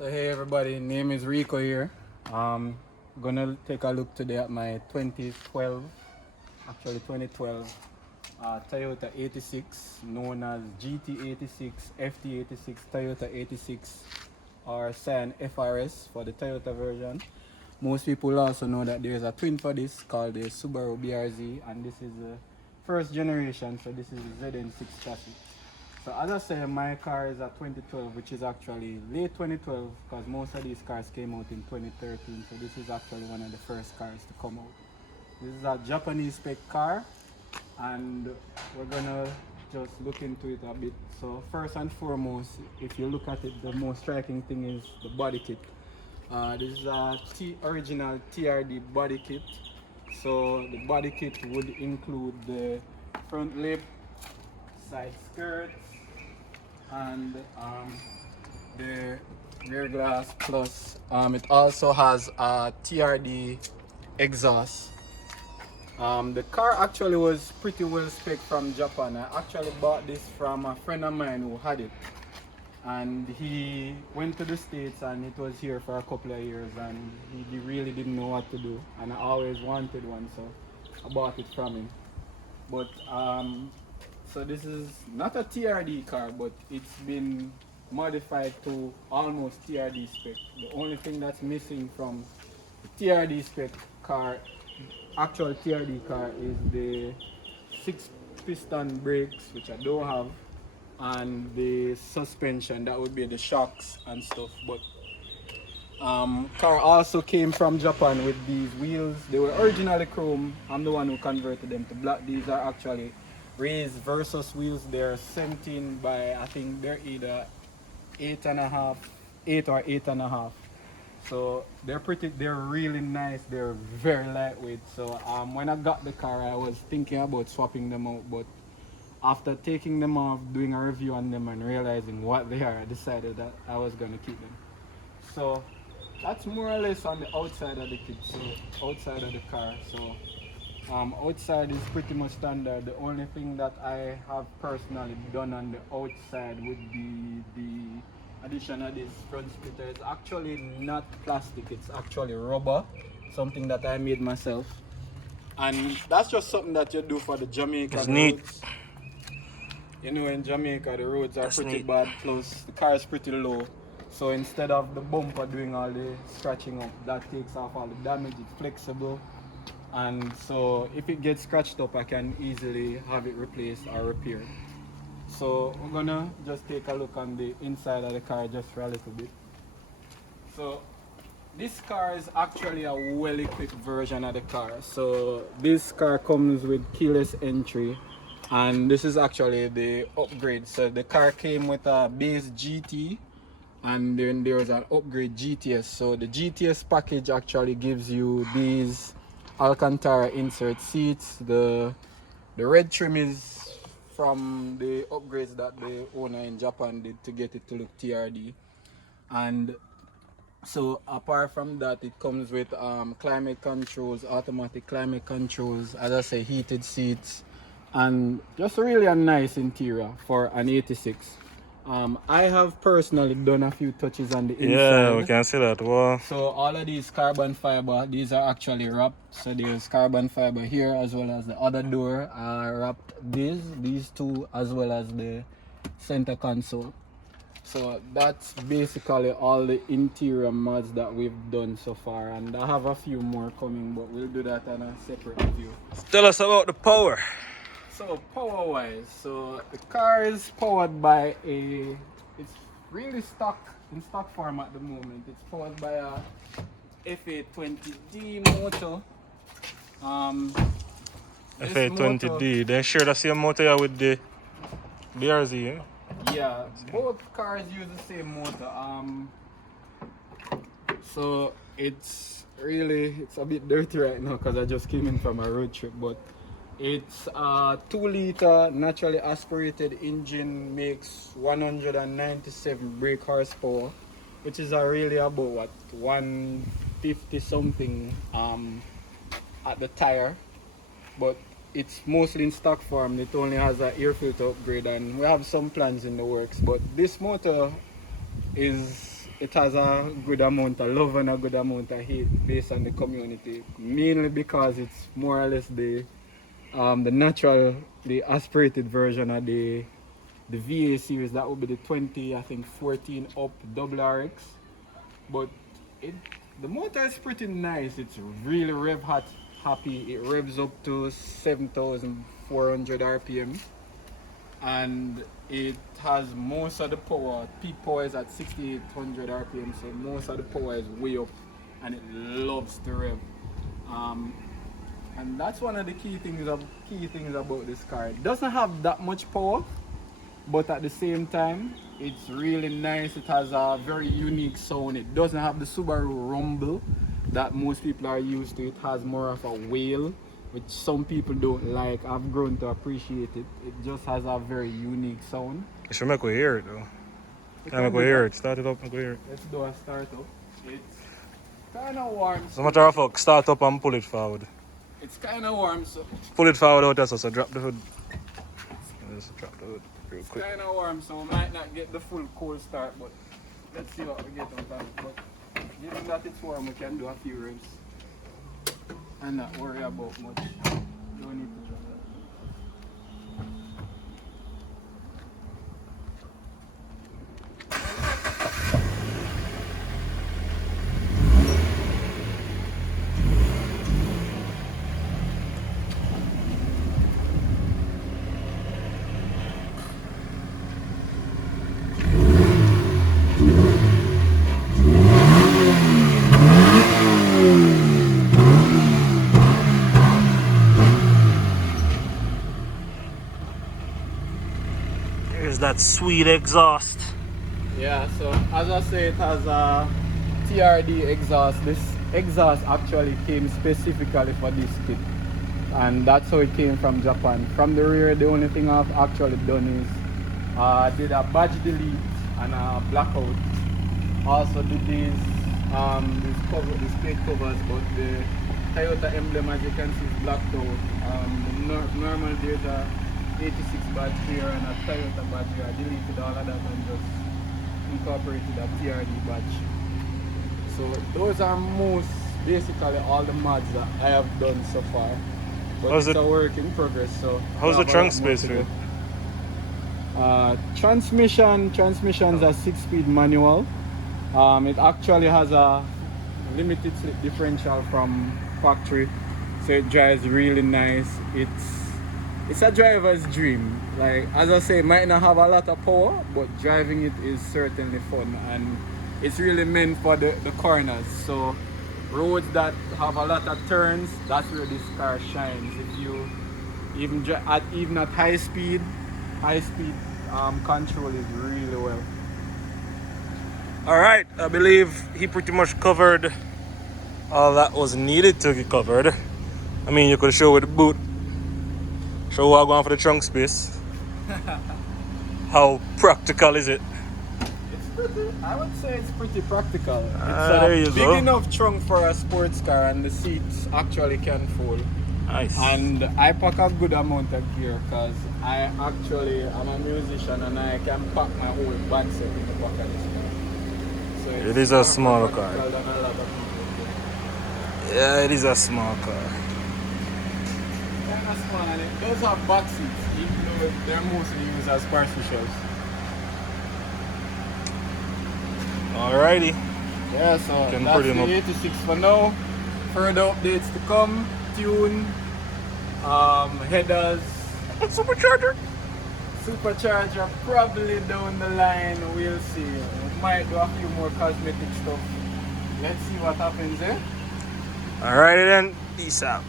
So hey everybody, name is Rico here. Gonna take a look today at my 2012 Toyota 86, known as GT86, FT86, Toyota 86, or San FRS for the Toyota version. Most people also know that there's a twin for this called the Subaru BRZ, and this is the first generation, so this is the ZN6 chassis. So as I say, my car is a 2012, which is actually late 2012, because most of these cars came out in 2013, so this is actually one of the first cars to come out. This is a Japanese spec car, and we're gonna just look into it a bit. So first and foremost, if you look at it, the most striking thing is the body kit. This is a original TRD body kit. So the body kit would include the front lip, side skirts, and the rear glass, plus it also has a TRD exhaust. The car actually was pretty well spec from Japan. I actually bought this from a friend of mine who had it, and he went to the States and it was here for a couple of years, and he really didn't know what to do, and I always wanted one, so I bought it from him. But so this is not a TRD car, but it's been modified to almost TRD spec. The only thing that's missing from the TRD spec car, actual TRD car, is the 6-piston brakes, which I don't have, and the suspension, that would be the shocks and stuff. But car also came from Japan with these wheels. They were originally chrome. I'm the one who converted them to black. These are actually raised Versus wheels. They're 17 by, I think they're either 8.5, 8 or 8.5. So they're really nice. They're very lightweight. So when I got the car, I was thinking about swapping them out, but after taking them off, doing a review on them and realizing what they are, I decided that I was gonna keep them. So that's more or less on the outside of the kit. So outside of the car. So outside is pretty much standard. The only thing that I have personally done on the outside would be the addition of this front splitter. It's actually not plastic, it's actually rubber, something that I made myself. And that's just something that you do for the Jamaica It's roads. neat. You know, in Jamaica the roads are That's pretty neat. bad, plus the car is pretty low. So instead of the bumper doing all the scratching up, that takes off all the damage. It's flexible, and so if it gets scratched up, I can easily have it replaced or repaired. So we're gonna just take a look on the inside of the car just for a little bit. So this car is actually a well-equipped version of the car. So this car comes with keyless entry, and this is actually the upgrade. So the car came with a base GT, and then there's an upgrade GTS. So the GTS package actually gives you these Alcantara insert seats. The red trim is from the upgrades that the owner in Japan did to get it to look TRD. And so apart from that, it comes with climate controls, automatic climate controls, as I say, heated seats, and just really a nice interior for an 86. I have personally done a few touches on the inside. Yeah, we can see that. Wow. So all of these carbon fiber, these are actually wrapped. So there's carbon fiber here, as well as the other door are wrapped. These two, as well as the center console. So that's basically all the interior mods that we've done so far, and I have a few more coming, but we'll do that on a separate review. Tell us about the power. So power wise, so the car is powered by it's really in stock form at the moment. It's powered by a FA20D motor. This FA20D. Then share the same motor here with the BRZ. Eh? Yeah, both cars use the same motor. So it's a bit dirty right now because I just came in from a road trip, but it's a 2-liter naturally aspirated engine, makes 197 brake horsepower, which is really about what, 150 something at the tire, but it's mostly in stock form. It only has an air filter upgrade, and we have some plans in the works. But this motor is it has a good amount of love and a good amount of hate based on the community. Mainly because it's more or less the natural, the aspirated version of the VA series. That would be the 20, I think 14 up double RX. But it the motor is pretty nice. It's really rev hot happy. It revs up to 7,400 RPM, and it has most of the power. Peak power is at 6,800 RPM, so most of the power is way up, and it loves to rev. And that's one of the key things about this car. It doesn't have that much power, but at the same time, it's really nice. It has a very unique sound. It doesn't have the Subaru rumble that most people are used to. It has more of a wail, which some people don't like. I've grown to appreciate it. It just has a very unique sound. You should make we hear it though. Yeah, make we hear it. Start it up, make we hear it. Let's do a start up. It's kind of warm. So much of fuck, start up and pull it forward. It's kind of warm, so Pull it forward out there, so drop the hood. Just drop the hood real it's quick. kind of warm, so we might not get the full cold start, but let's see what we get out of it. But given that it's warm, we can do a few revs and not worry about much. Don't need to drop that. Here's that sweet exhaust. Yeah, so as I say, it has a TRD exhaust. This exhaust actually came specifically for this kit, and that's how it came from Japan. From the rear, the only thing I've actually done is did a badge delete and a blackout. Also did these plate covers, but the Toyota emblem, as you can see, is blacked out. Normal there's a 86 badge here and a Toyota badge here. I deleted all of that and just incorporated a TRD badge. So those are basically all the mods that I have done so far. But it's a work in progress. So how's the trunk space for you? Transmission's a 6-speed manual. It actually has a limited slip differential from factory, so it drives really nice. It's a driver's dream. Like, as I say, it might not have a lot of power, but driving it is certainly fun, and it's really meant for the corners. So roads that have a lot of turns, that's where this car shines. If you even at high speed control is really well. Alright, I believe he pretty much covered all that was needed to get covered. I mean, you could show with the boot. Show what I'm going for the trunk space. How practical is it? I would say it's pretty practical. It's there you big go. enough trunk for a sports car, and the seats actually can fold. Nice. And I pack a good amount of gear because I'm a musician and I can pack my whole band set in the back of this car. So It is a small car. practical than a lot of people do. Yeah, it is a small car. Kind of small, and it does have back seats, even though they're mostly used as partials. Alrighty. Yeah, so Can that's put him the up. 86 for now. Further updates to come. Tune, headers, Supercharger. supercharger probably down the line. We'll see. We might do a few more cosmetic stuff. Let's see what happens, eh? Alrighty then. Peace out.